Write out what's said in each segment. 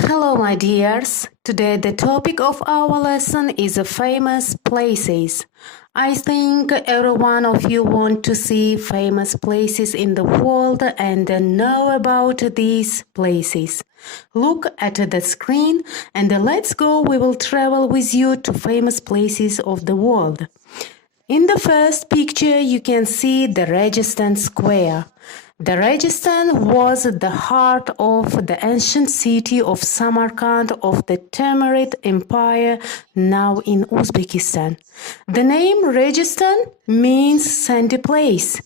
Hello, my dears. Today, the topic of our lesson is famous places. I think every one of you want to see famous places in the world and know about these places. Look at the screen and let's go. We will travel with you to famous places of the world. In the first picture, you can see the Registan Square. The Registan was the heart of the ancient city of Samarkand of the Timurid Empire, now in Uzbekistan. The name Registan means sandy place.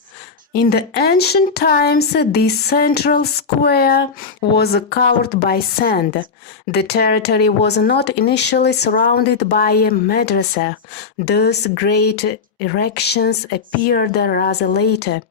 In the ancient times, this central square was covered by sand. The territory was not initially surrounded by a madrasa. Those great erections appeared rather later.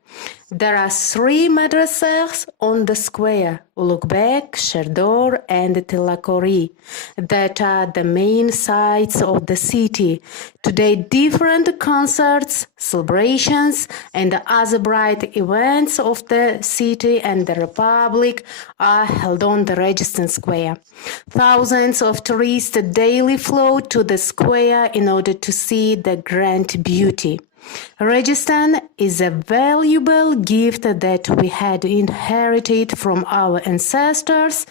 There are 3 madrasas on the square, Ulug'bek, Sherdor and Tilakori, that are the main sites of the city. Today, different concerts, celebrations, and other bright events of the city and the republic are held on the Registan Square. Thousands of tourists daily flow to the square in order to see the grand beauty. Registan is a valuable gift that we had inherited from our ancestors,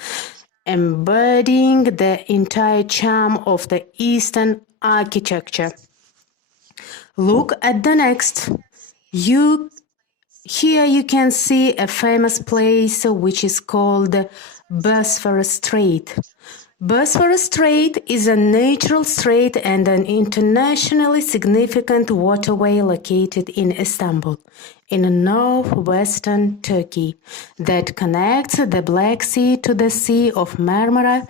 embodying the entire charm of the Eastern architecture. Look at the next. Here you can see a famous place which is called Bosphorus Strait. Bosphorus Strait is a natural strait and an internationally significant waterway located in Istanbul, in northwestern Turkey, that connects the Black Sea to the Sea of Marmara.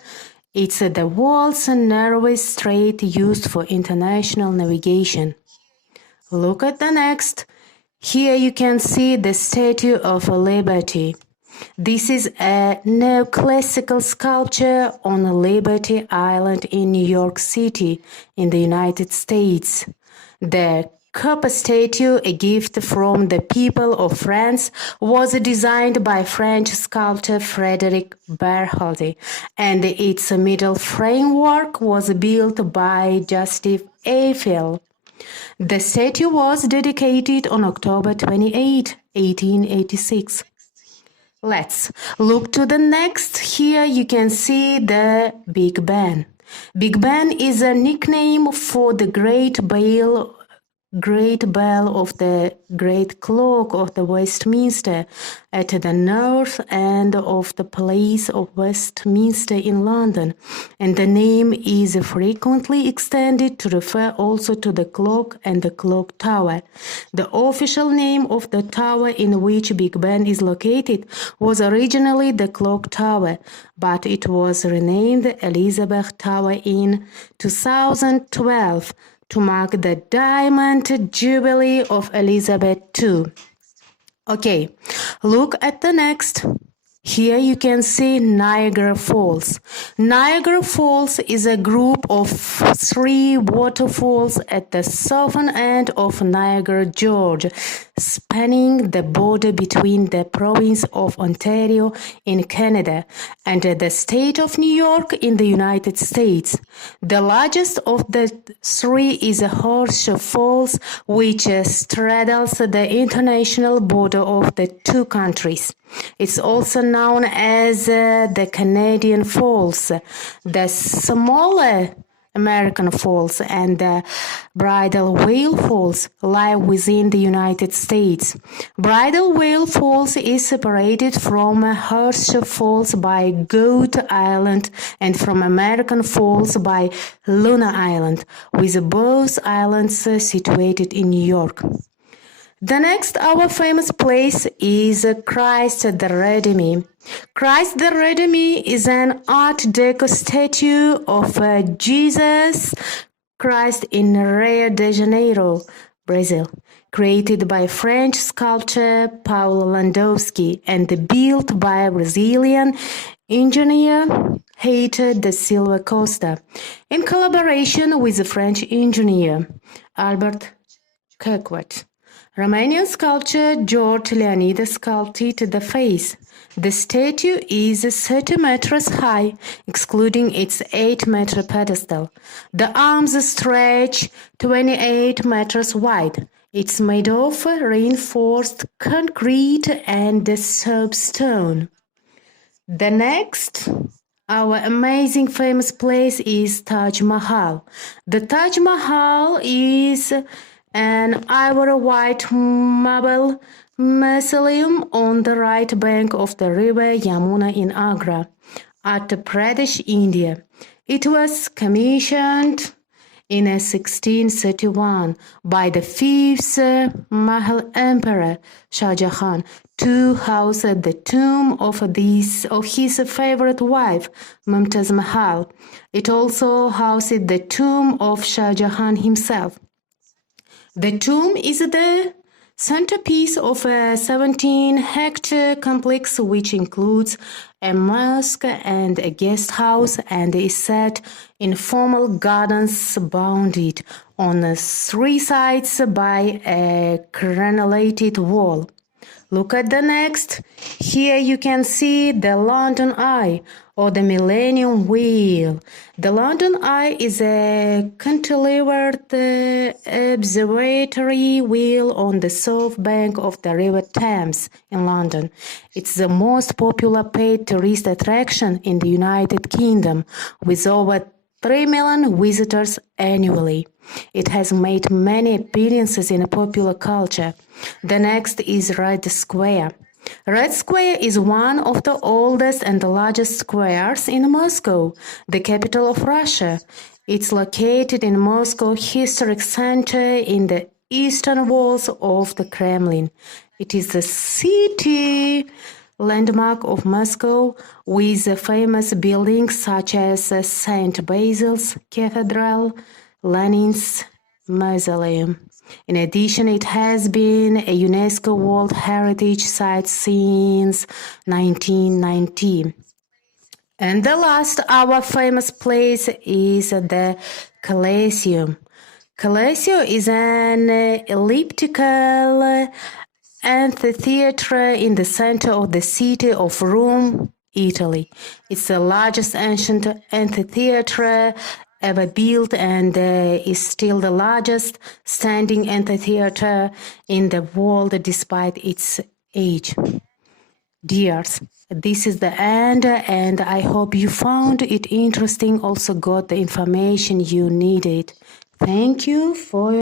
It's the world's narrowest strait used for international navigation. Look at the next. Here you can see the Statue of Liberty. This is a neoclassical sculpture on Liberty Island in New York City, in the United States. The copper statue, a gift from the people of France, was designed by French sculptor Frédéric Bertholdi, and its middle framework was built by Gustave Eiffel. The statue was dedicated on October 28, 1886. Let's look to the next. Here you can see the Big Ben. Big Ben is a nickname for the great bell of the great clock of the Westminster at the north end of the Palace of Westminster in London, and the name is frequently extended to refer also to the clock and the clock tower. The official name of the tower in which Big Ben is located was originally the clock tower, but it was renamed Elizabeth Tower in 2012 to mark the Diamond Jubilee of Elizabeth II. Okay, look at the next. Here you can see Niagara Falls. Niagara Falls is a group of 3 waterfalls at the southern end of Niagara, Georgia, spanning the border between the province of Ontario in Canada and the state of New York in the United States. The largest of the 3 is Horseshoe Falls, which straddles the international border of the 2 countries. It's also known as the Canadian Falls. The smaller American Falls and the Bridal Veil Falls lie within the United States. Bridal Veil Falls is separated from Horseshoe Falls by Goat Island and from American Falls by Luna Island, with both islands situated in New York. The next our famous place is Christ the Redeemer. Christ the Redeemer is an Art Deco statue of Jesus Christ in Rio de Janeiro, Brazil, created by French sculptor Paulo Landowski and built by Brazilian engineer Heitor da Silva Costa, in collaboration with the French engineer Albert Kirkwood. Romanian sculptor George Leonidas sculpted the face. The statue is 30 meters high, excluding its 8-meter pedestal. The arms stretch 28 meters wide. It's made of reinforced concrete and soapstone. The next, our amazing famous place is Taj Mahal. The Taj Mahal is an ivory white marble mausoleum on the right bank of the river Yamuna in Agra, Uttar Pradesh, India. It was commissioned in 1631 by the fifth Mughal Emperor Shah Jahan to house the tomb of his favorite wife Mumtaz Mahal. It also housed the tomb of Shah Jahan himself. The tomb is the centerpiece of a 17-hectare complex which includes a mosque and a guest house and is set in formal gardens bounded on 3 sides by a crenellated wall. Look at the next. Here you can see the London Eye or the Millennium Wheel. The London Eye is a cantilevered observatory wheel on the south bank of the River Thames in London. It's the most popular paid tourist attraction in the United Kingdom, with over 3 million visitors annually. It has made many appearances in popular culture. The next is Red Square. Red Square is one of the oldest and the largest squares in Moscow, the capital of Russia. It's located in Moscow Historic Center in the eastern walls of the Kremlin. It is the city landmark of Moscow with famous buildings such as St. Basil's Cathedral, Lenin's Mausoleum. In addition, it has been a UNESCO World Heritage Site since 1990. And the last, our famous place is the Colosseum. Colosseum is an elliptical amphitheater in the center of the city of Rome, Italy. It's the largest ancient amphitheater ever built and is still the largest standing amphitheater in the world despite its age. Dears, this is the end and I hope you found it interesting, also got the information you needed. Thank you for your